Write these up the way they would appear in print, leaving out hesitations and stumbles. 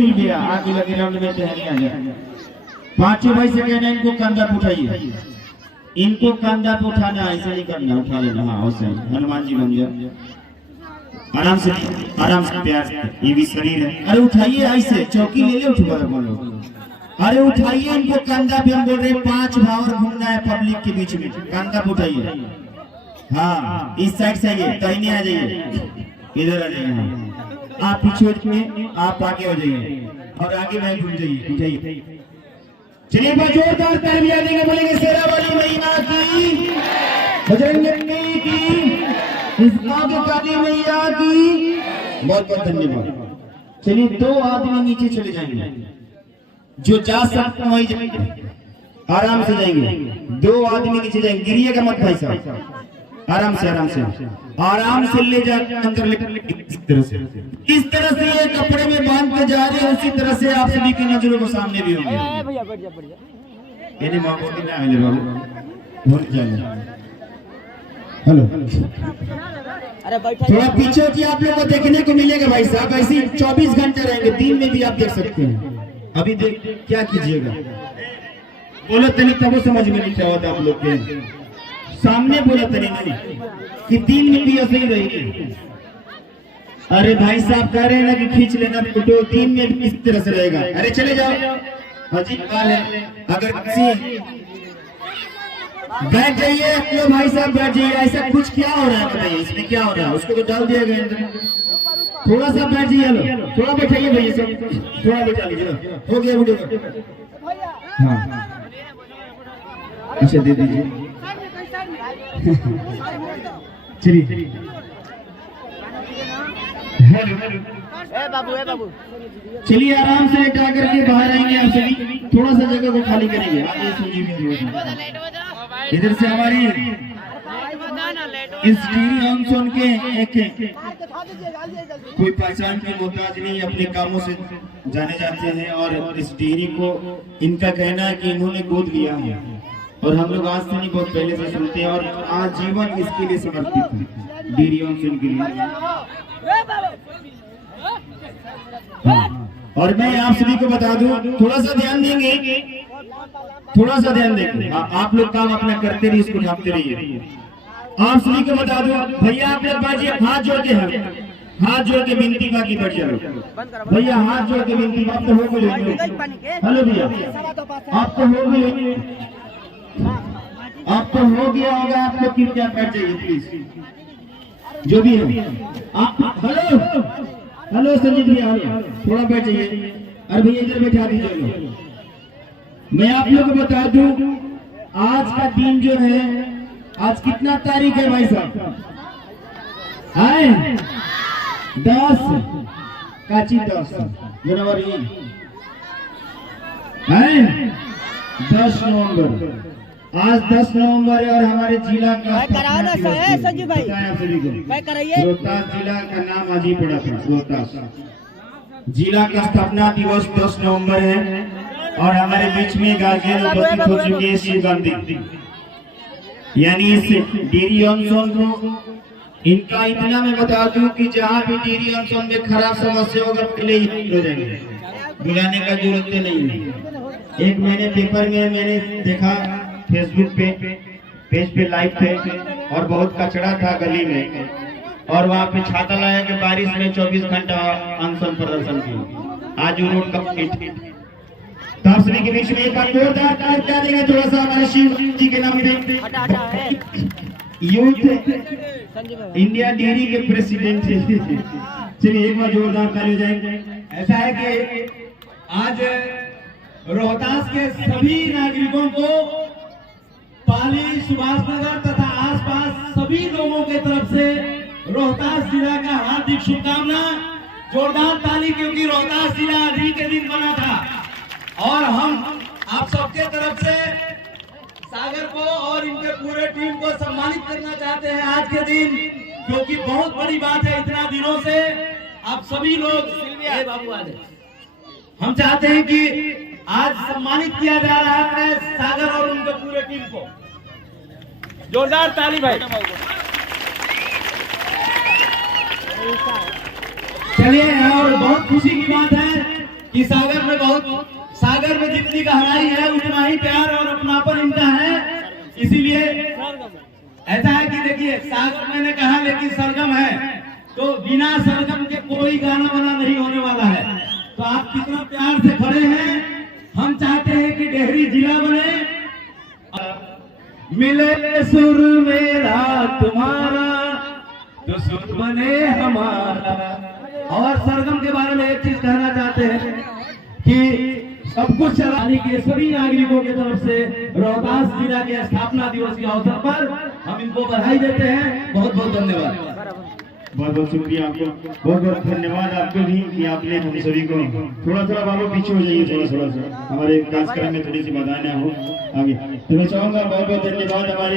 चुल गया आगे लगे राउंड में तैयारी आ जाए। पांचों भाई से कहना इनको कंधा पे उठाइए, इनको कंधा पे उठाना, ऐसे नहीं करना, उठा लेना। हाँ वैसे हनुमान जी बन जाओ, आराम से प्यार से, ये भी शरीर है। अरे उठाइए ऐसे, चौकी ले ले उठवा बोलो। अरे उठाइए इनको कंधा पे, हम बोल रहे 5 भावर घूमना है पब्लिक के बीच में, कंधा पे उठाइए। हाँ इस साइड से आइए, तैने आ जाइए, इधर आ जाइए। आप पीछे हो जाइए, आप आगे हो जाइए और आगे मैं घूम जाइए, उठाइए। चलिए जोरदार तालियां देंगे, बोलेंगे शेरा वाली मैया की, बजरंगी की, काली मैया की। बहुत बहुत धन्यवाद। चलिए 2 आदमी नीचे चले जाएंगे, जो जा सकते हैं वही जाएंगे, आराम से जाएंगे। 2 आदमी नीचे जाएंगे, गिरिएगा मत भाई साहब, आराम से ले जाकर अंदर लेकर इस तरह से ये कपड़े में बांध के जा रहे हैं, उसी तरह से आप सभी की नजरों के सामने भी होंगे। हेलो, थोड़ा पीछे की आप लोगों को देखने को मिलेगा भाई साहब, ऐसे 24 घंटे रहेंगे, दिन में भी आप देख सकते हैं। अभी देख क्या कीजिएगा, बोलो तनी तब समझ में नहीं क्या होता आप लोग के सामने, बोला तनी नहीं कि दिन में भी ऐसे ही रहेगी। अरे भाई साहब कह रहे हैं ना कि खींच लेना फोटो, दिन में भी इस तरह से रहेगा। अरे चले जाओ, अजीब बात है। अगर किसी बैठ जाइए, लो भाई साहब बैठ जाइए। ऐसा कुछ क्या हो रहा है बताइए, इसमें क्या हो रहा है? उसको तो डाल दिया गया, थोड़ा सा बैठ जाइए, लो थोड़ा बैठाइए भैया सब, थोड़ा बैठा लीजिए, हो गया वीडियो। हाँ अच्छा दे दीजिए। चलिए बाबू चलिए आराम से लेटा करके बाहर आएंगे आप सभी, थोड़ा सा जगह को खाली करेंगे। इधर से हमारी इस के एक कोई पहचान की मोहताज नहीं, अपने कामों से जाने जाते हैं। और इस डेयरी को इनका कहना है कि इन्होंने गोद लिया है, और हम लोग आज से नहीं बहुत पहले से सुनते हैं, और आजीवन इसके लिए समर्पित है डेयरी ऑनसन के लिए। और मैं आप सभी को बता दूं, थोड़ा सा ध्यान देंगे, थोड़ा सा ध्यान देंगे। आप लोग काम अपना करते रहिए, इसको ढांपते रहिए। आप सभी को बता दूं भैया, आप लोग बाजिए, हाथ जोड़ के विनती बाकी बढ़ जाए भैया, हाथ जोड़ के विनती। बात तो हो गई, हेलो भैया आपको हो गई, आपको हो गया होगा, आप लोग कृपया बैठ जाइए प्लीज, जो भी है आप। हेलो संजीत भैया, थोड़ा बैठ जाइए। अरे भैया इधर बैठा दीजिए। मैं आप लोग को बता दूं, आज का दिन जो है, आज कितना तारीख है भाई साहब? है 10 जनवरी है, 10 नवंबर। आज 10 नवंबर है, और हमारे जिला का संजू भाई रोहतास जिला का नाम आज ही पड़ा था। रोहतास जिला का स्थापना दिवस 10 नवंबर है, और हमारे बीच में गार्जियन उपस्थित हो चुके हैं श्री गांधी, यानी इस डेयरी ऑनसन को इनका इतना मैं बता दूं कि जहाँ भी डेयरी ऑनसन में खराब समस्या होगा पहले ही हो जाएंगे, बुलाने का जरूरत नहीं है। एक मैंने पेपर में मैंने देखा, फेसबुक पे पेज पे लाइव थे, और बहुत कचरा था गली में, और वहाँ पे छाता लाया कि बारिश में 24 घंटा अनशन प्रदर्शन की। आज रोड कंप्लीट। तो आप सभी के बीच में एक बार जोरदार तालियां क्या देंगे, थोड़ा सा हमारे शिव जी के नाम पे। यूथ इंडिया डेयरी के प्रेसिडेंट चलिए एक बार जोरदार ताली जाएंगे। ऐसा है कि आज रोहतास के सभी नागरिकों को पाली, सुभाष नगर तथा आसपास सभी लोगों के तरफ से रोहतास जिला का हार्दिक शुभकामना। जोरदार ताली, क्योंकि रोहतास जिला आज ही के दिन बना था, और हम आप सबके तरफ से सागर को और इनके पूरे टीम को सम्मानित करना चाहते हैं आज के दिन, क्योंकि बहुत बड़ी बात है। इतना दिनों से आप सभी लोग बाबू आज हम चाहते हैं कि आज सम्मानित किया जा रहा है सागर और उनके पूरे टीम को। जोरदार ताली भाई। चलिए, और बहुत खुशी की बात है कि सागर में जितनी गहराई है उतना ही प्यार और अपनापन इनका है। इसीलिए ऐसा है कि देखिए सागर मैंने कहा लेकिन सरगम है, तो बिना सरगम के कोई गाना बना नहीं होने वाला है। तो आप कितना प्यार से खड़े हैं। हम चाहते हैं कि डेहरी जिला बने, मिले सुर मेरा तुम्हारा तो सुर बने हमारा। और सरगम के बारे में एक चीज कहना चाहते हैं कि सब कुछ चलाने के सभी नागरिकों की तरफ से रोहतास जिला के स्थापना दिवस के अवसर पर हम इनको बधाई देते हैं। बहुत बहुत धन्यवाद। बहुत बहुत शुक्रिया आपको, बहुत बहुत धन्यवाद आपको भी कि आपने हम सभी को थोड़ा बाबू पीछे हो जाइए, थोड़ा सा हमारे कार्यक्रम में थोड़ी सी बाधाएं ना हो आगे। तो मैं चाहूंगा बहुत बहुत धन्यवाद हमारे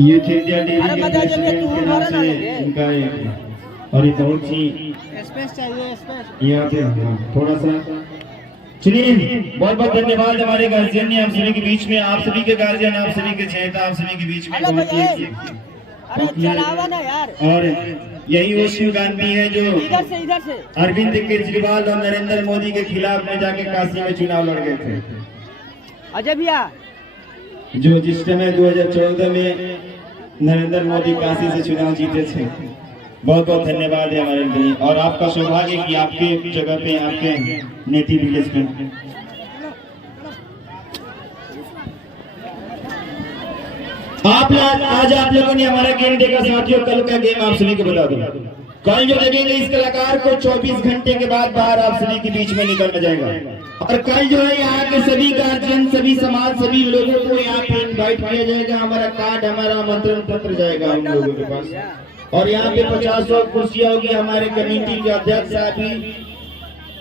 ये खेतिया डेयरी के प्रेसिडेंट के नाम से इनका और ये बहुत सी यहाँ पे थोड़ा सा चलिए। बहुत बहुत धन्यवाद हमारे गार्जियन ने आप सभी के बीच में, आप सभी के गार्जियन, आप सभी के चहेता, आप सभी के बीच में ना यार। और यही वो शिव गांधी है जो इधर से अरविंद केजरीवाल और नरेंद्र मोदी के खिलाफ में जाके काशी में चुनाव लड़ गए थे। अजय भैया जो जिस समय 2014 में नरेंद्र मोदी काशी से चुनाव जीते थे। बहुत बहुत धन्यवाद है हमारे लिए, और आपका सौभाग्य कि आपके जगह पे आपके नेटिव विलेज में आज आप लोगों ने हमारा गेम देखा साथियों। कल का गेम आप सभी को बता दूं, कल जो लगेंगे इस कलाकार को 24 घंटे के बाद बाहर आप सभी के बीच में निकलना जाएगा। और कल जो है यहाँ के सभी गार्जियन, सभी समाज, सभी लोगों को यहाँ पे इनवाइट किया जाएगा। हमारा कार्ड, हमारा आमंत्रण पत्र जाएगा हम लोगों के पास। और यहाँ पे 50 कुर्सियां होगी। हमारे कमेटी के अध्यक्ष साहब भी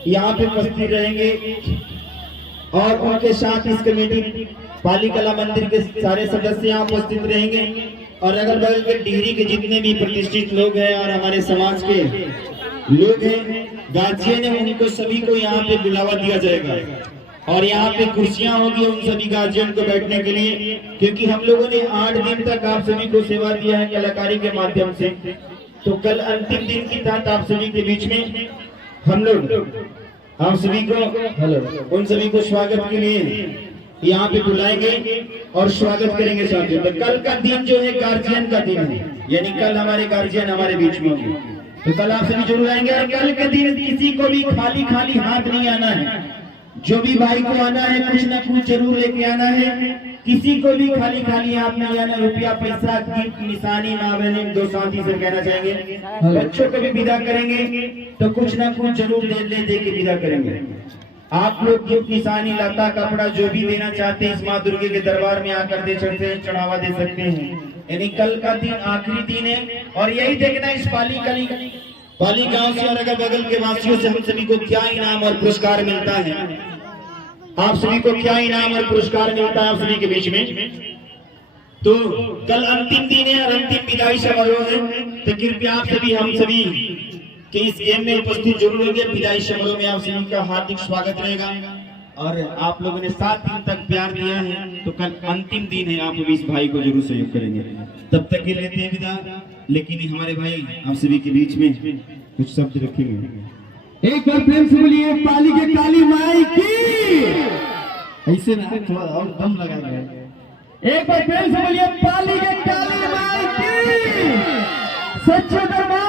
यहाँ पे उपस्थित रहेंगे और उनके साथ इस कमेटी पाली कला मंदिर के सारे सदस्य यहाँ उपस्थित रहेंगे। और अगल बगल के डिहरी के जितने भी प्रतिष्ठित लोग हैं और हमारे समाज के लोग हैं, गार्जियन है, उनको सभी को यहाँ पे बुलावा दिया जाएगा। और यहाँ पे कुर्सियां होगी उन सभी गार्जियन को बैठने के लिए, क्योंकि हम लोगों ने 8 दिन तक आप सभी को सेवा दिया है कलाकारी के माध्यम से। तो कल अंतिम दिन की तहत आप सभी के बीच में हम लोग आप सभी को उन सभी को स्वागत के लिए यहाँ पे बुलाएंगे और स्वागत करेंगे साथियों। तो कल का दिन जो है गार्जियन का दिन है, यानी कल हमारे गार्जियन हमारे बीच में होंगे। तो कल आप सभी जरूर आएंगे। और कल के दिन किसी को भी खाली हाथ नहीं आना है। जो भी भाई को आना है कुछ ना कुछ जरूर लेके आना है। किसी को भी खाली हाथ नहीं आना। रुपया, पैसा, गिफ्ट, निशानी, मावेली, दो साथी से कहना चाहेंगे। बच्चों को भी विदा करेंगे तो कुछ ना कुछ जरूर दे के विदा करेंगे। आप लोग गिफ्ट, निशानी, लता, कपड़ा जो भी देना चाहते हैं इस माँ दुर्गे के दरबार में आकर दे सकते हैं, चढ़ावा दे सकते हैं। यानी कल का दिन आखिरी दिन है। और यही देखना इस पाली गांव से और अगल बगल के वासियों से हम सभी को क्या इनाम और पुरस्कार मिलता है। आप सभी को क्या इनाम और पुरस्कार मिलता है आप सभी के बीच में। तो कल अंतिम दिन है और अंतिम विदाई समारोह है। तो कृपया आप सभी हम सभी के इस गेम में उपस्थित जरूर होंगे। विदाई समारोह में आप सभी का हार्दिक स्वागत रहेगा। और आप लोगों ने 7 दिन तक प्यार दिया है, तो कल अंतिम दिन है, आप इस भाई को जरूर सहयोग करेंगे। तब तक के लेते हैं विदा। लेकिन हमारे भाई आप सभी के बीच में कुछ शब्द रखेंगे। एक बार प्रेम से बोलिए पाली के काली माई की। ऐसे ना थोड़ा और दम लगाएंगे। एक बार प्रेम से बोलिए पाली के काली माई की। सच्चे दरबार